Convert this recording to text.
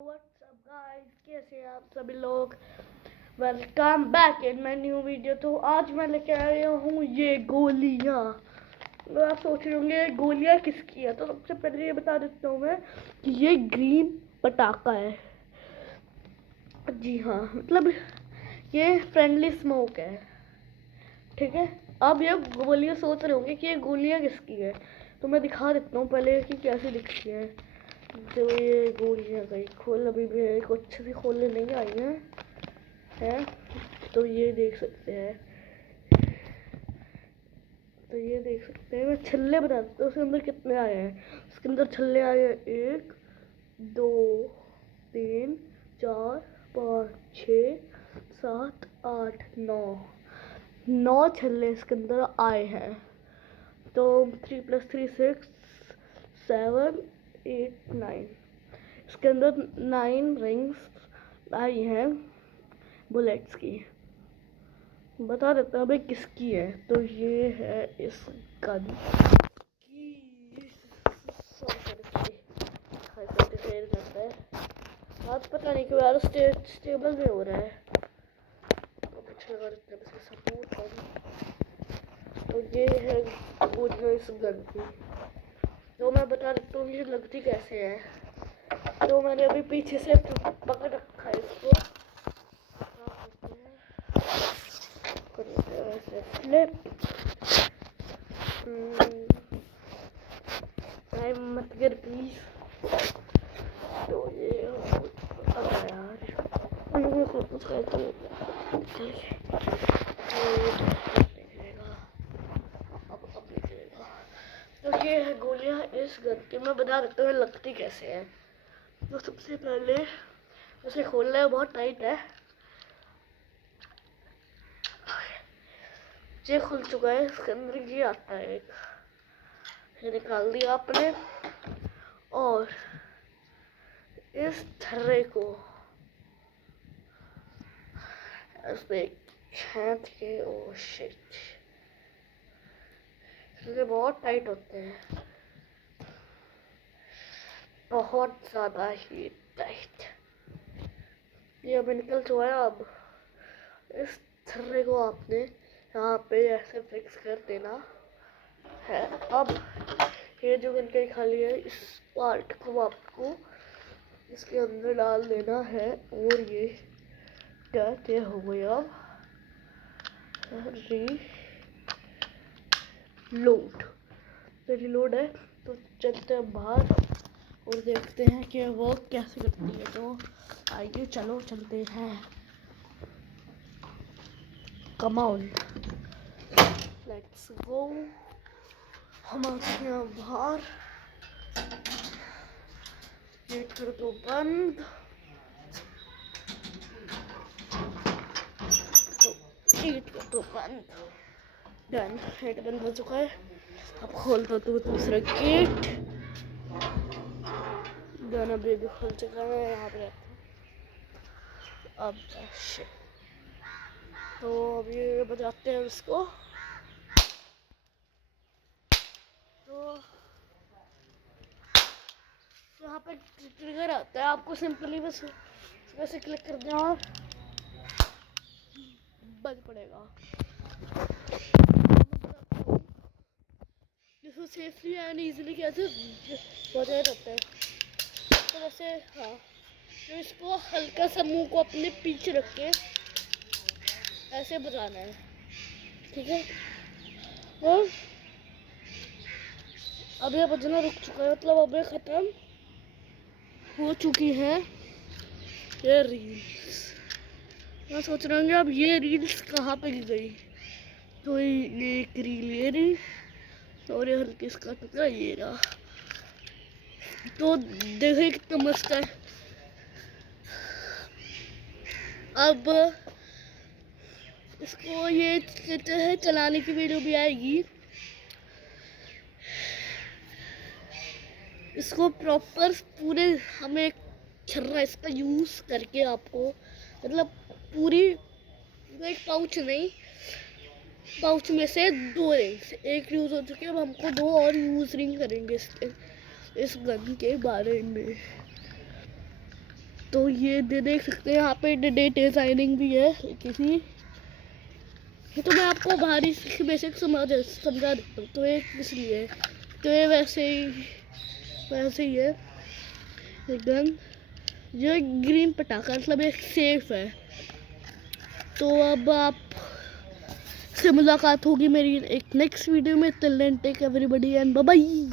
WhatsApp guys, कैसे हैं आप सभी लोग। Welcome back in my new video. तो आज मैं लेके आया हूँ ये गोलियाँ। तो आप सोच रहे होंगे गोलियाँ किसकी है, तो सबसे पहले ये बता देता हूँ मैं कि ये ग्रीन पटाखा है। जी हाँ, मतलब ये फ्रेंडली स्मोक है, ठीक है। अब ये गोलियाँ सोच रहे होंगे कि ये गोलियाँ किसकी है, तो मैं दिखा देता हूँ पहले कि कैसे दिखती है। जो ये गोलियाँ गई खोल, अभी भी कुछ अच्छे से खोलने नहीं आई है। तो ये देख सकते हैं, मैं छल्ले बता देता हूँ उसके अंदर कितने आए हैं। उसके अंदर छल्ले आए हैं 1 2 3 4 5 6 7 8 9 छल्ले इसके अंदर आए हैं। तो 3 + 3 6 7 8 9, इसके अंदर 9 रिंग्स आई हैं बुलेट्स की। बता देता हूँ भाई किसकी है। तो ये है इस गन की। आज पता नहीं क्यों यार स्टेबल में हो रहा है। तो ये है गोलियां इस गन की। तो मैं बता देता हूँ ये लगती कैसे है। तो मैंने अभी पीछे से पकड़ रखा है इसको, फ्लिप। टाइम मत गिर प्लीज। तो ये यार कुछ कहता नहीं तो ये है गोलियां इस गन की। मैं बता देता हूँ लगती कैसे है। तो सबसे पहले उसे खोलना है, बहुत टाइट है। ये खुल चुका है, इसके अंदर ये आता है एक, ये निकाल दिया आपने और इस थर्रे को इसमें खींच के, ओ शिट, ये बहुत टाइट होते हैं, बहुत ज़्यादा ही टाइट। ये अभी निकल चुका है। अब इस थर्रे को आपने यहाँ पे ऐसे फिक्स कर देना है। अब ये जो गन खाली है, इस पार्ट को आपको इसके अंदर डाल देना है और ये क्या हो गया। अब रिलोड है। तो चलते हैं बाहर और देखते हैं कि वो कैसे करती है। तो आइए चलो चलते हैं। Come on, let's go. हम आ चुके हैं बाहर। गेट कर दो बंद। तो गेट कर दो बंद। डन, गेट बंद हो चुका है। अब खोल दो तो दूसरा गेट। डन, अभी भी खुल चुका है। यहाँ पे अब तो अभी बजाते हैं उसको। तो यहाँ पे ट्रिगर आता है, आपको सिंपली बस वैसे क्लिक कर देना और बज पड़ेगा। इसको सेफली एंड इजीली कैसे बजाया जाता है, तो वैसे हाँ, तो इसको हल्का सा मुंह को अपने पीछे रख के ऐसे बजाना है, ठीक है। और अब ये बजना रुक चुका है, मतलब अब ये ख़त्म हो चुकी है ये रील्स। मैं सोच रहा हूँ अब ये रील्स कहाँ पे गई। तो ये एक रील ये रही और ये हल्की इसका टुकड़ा ये रहा। तो देखिए कितना मस्त है। अब इसको ये कहते हैं चलाने की वीडियो भी आएगी। इसको प्रॉपर पूरे हमें छर्रा इसका यूज़ करके आपको, मतलब पूरी एक पाउच नहीं, पाउच में से 2 रिंग्स, एक यूज़ हो चुके हैं। अब हमको 2 और यूज़ रिंग करेंगे इस गन के बारे में। तो ये देख सकते हैं यहाँ पे डे डिजाइनिंग भी है किसी। तो मैं आपको बाहरी से बेसिक समझा देता हूँ। तो ये इसलिए है, तो ये वैसे ही है एकदम। जो एक ग्रीन पटाखा मतलब एक सेफ है। तो अब आप से मुलाकात होगी मेरी एक नेक्स्ट वीडियो में। Till then take everybody and bye bye.